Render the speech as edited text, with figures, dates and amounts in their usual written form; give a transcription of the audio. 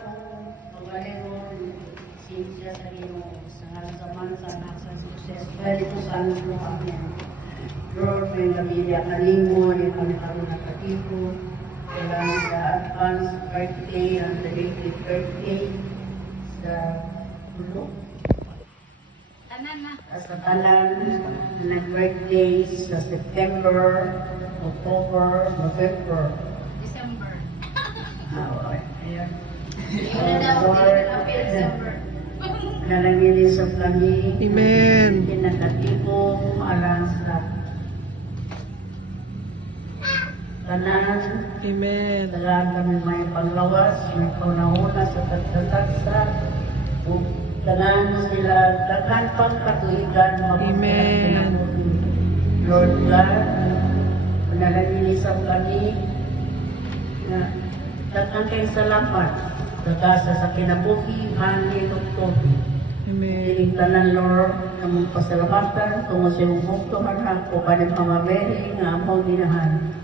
kung magaling siya sa Ginoo sa halaman sa nasa sukses. Pwede ko sa ano po kami. Lord, may nabili kalimon, yung kami kami nakatipo. Kailangan sa advance birthday, ang belated birthday sa ulo. Sa tanan, nag-birthday sa September, October, November. December. Ayan. December. Nalaminis sa kami. Amen. Kinakatipong alang sa tanan. Amen. Talaan kami may panglawas, may kaunahuna sa tagsa-tagsa. Talaan sila, tagaan pang katuigan. Amen. Lord God, nalaminis sa kami na tagaan kayo salamat. Nagasa sa kinabuhi, hangin, oktobi. Amen. Hiling tanan, Lord, na mong pasalamatan, kung sa iyong bukto man ako, pa rin pamaberi, nga amaw dinahan.